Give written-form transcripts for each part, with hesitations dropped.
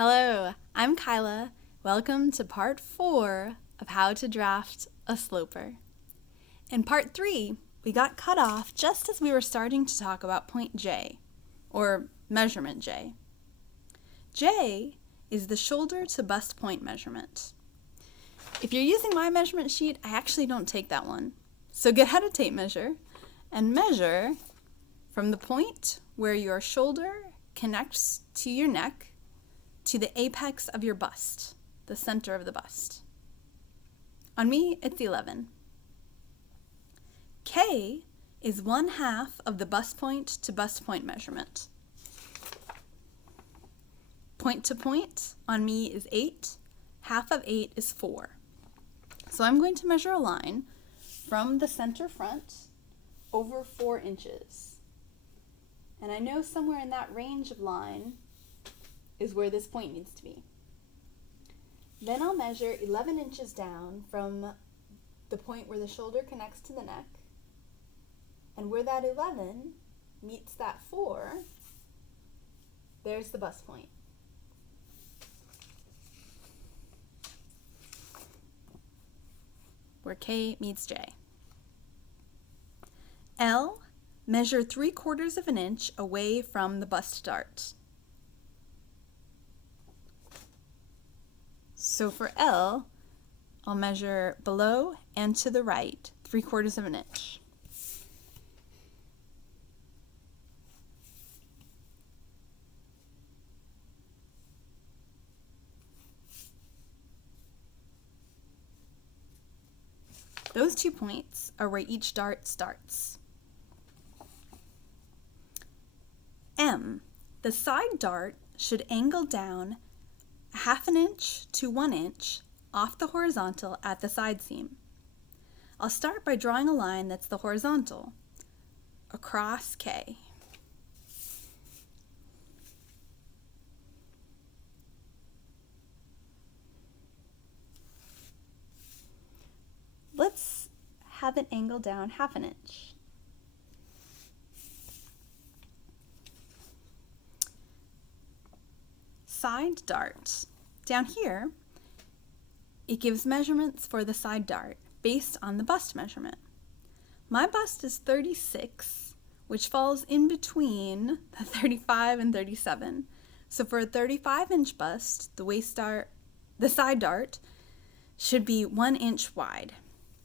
Hello, I'm Kyla. Welcome to part 4 of how to draft a sloper. In part 3, we got cut off just as we were starting to talk about point J, or measurement J. J is the shoulder to bust point measurement. If you're using my measurement sheet, I actually don't take that one. So get out a tape measure and measure from the point where your shoulder connects to your neck to the apex of your bust, the center of the bust. On me, it's 11. K is 1/2 of the bust point to bust point measurement. Point to point on me is 8. Half of 8 is 4. So I'm going to measure a line from the center front over 4 inches. And I know somewhere in that range of line is where this point needs to be. Then I'll measure 11 inches down from the point where the shoulder connects to the neck, and where that 11 meets that 4, there's the bust point. Where K meets J. L, measure 3/4 of an inch away from the bust dart. So for L, I'll measure below and to the right 3/4 of an inch. Those 2 points are where each dart starts. M, the side dart should angle down 1/2 inch to 1 inch off the horizontal at the side seam. I'll start by drawing a line that's the horizontal across K. Let's have it angle down 1/2 inch. Side dart. Down here, it gives measurements for the side dart based on the bust measurement. My bust is 36, which falls in between the 35 and 37. So for a 35-inch bust, the side dart should be 1 inch wide.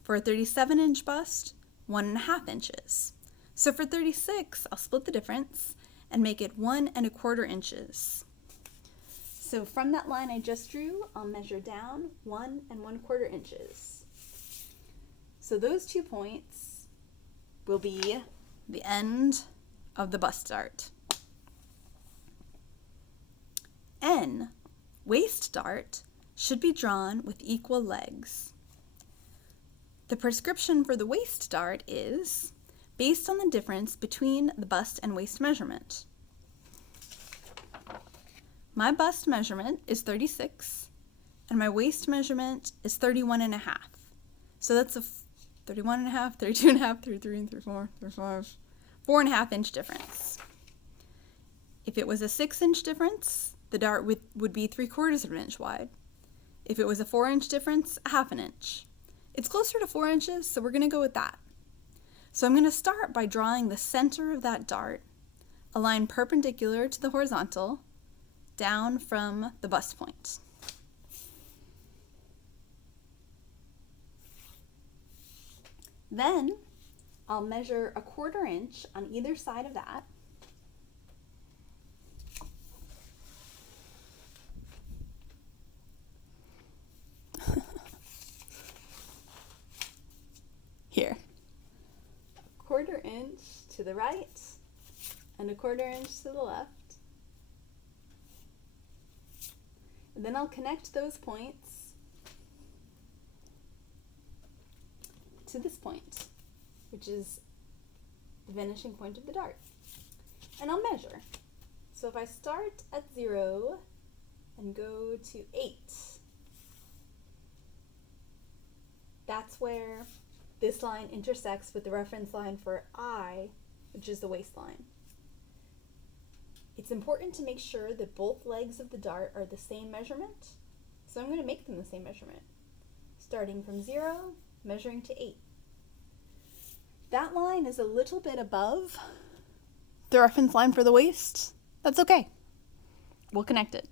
For a 37-inch bust, 1.5 inches. So for 36, I'll split the difference and make it 1 1/4 inches. So from that line I just drew, I'll measure down 1 1/4 inches. So those 2 points will be the end of the bust dart. N, waist dart, should be drawn with equal legs. The prescription for the waist dart is based on the difference between the bust and waist measurement. My bust measurement is 36, and my waist measurement is 31.5. So that's a 31.5, 32.5, 33, 34, 35, 4.5 inch difference. If it was a 6-inch difference, the dart would be 3/4 of an inch wide. If it was a 4-inch difference, 1/2 inch. It's closer to 4 inches, so we're going to go with that. So I'm going to start by drawing the center of that dart, a line perpendicular to the horizontal, down from the bust point. Then I'll measure 1/4 inch on either side of that. Here. 1/4 inch to the right and 1/4 inch to the left. And then I'll connect those points to this point, which is the vanishing point of the dart. And I'll measure. So if I start at 0 and go to 8, that's where this line intersects with the reference line for I, which is the waistline. It's important to make sure that both legs of the dart are the same measurement, so I'm going to make them the same measurement. Starting from 0, measuring to 8. That line is a little bit above the reference line for the waist. That's okay. We'll connect it.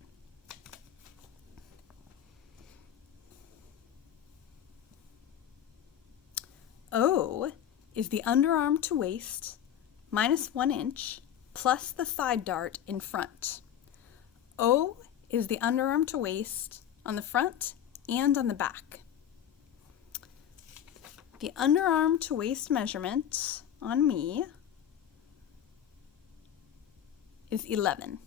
O is the underarm to waist minus 1 inch plus the side dart in front. O is the underarm to waist on the front and on the back. The underarm to waist measurement on me is 11.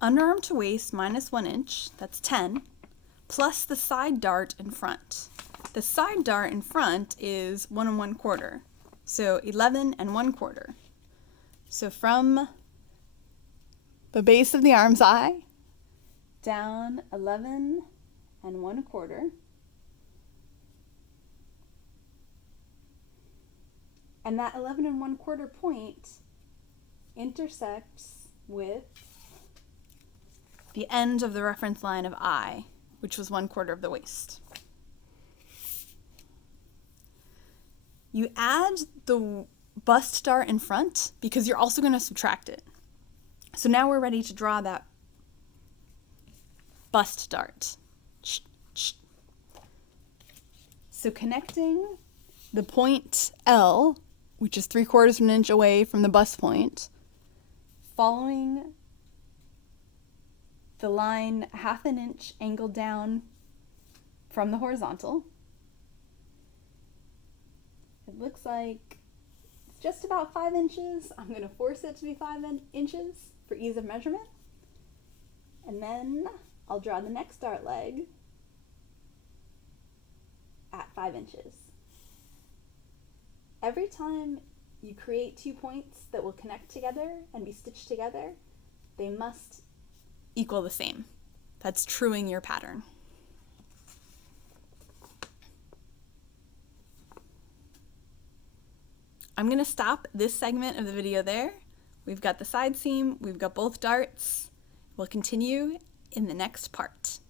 Underarm to waist minus 1 inch, that's 10, plus the side dart in front. The side dart in front is 1 1/4, so 11 1/4. So from the base of the arm's eye down 11 1/4. And that 11 1/4 point intersects with the end of the reference line of I, which was 1/4 of the waist. You add the bust dart in front because you're also going to subtract it. So now we're ready to draw that bust dart. So connecting the point L, which is 3/4 of an inch away from the bust point, following the line 1/2 inch angled down from the horizontal. It looks like it's just about 5 inches. I'm going to force it to be 5 inches for ease of measurement. And then I'll draw the next dart leg at 5 inches. Every time you create 2 points that will connect together and be stitched together, they must equal the same. That's truing your pattern. I'm going to stop this segment of the video there. We've got the side seam, we've got both darts. We'll continue in the next part.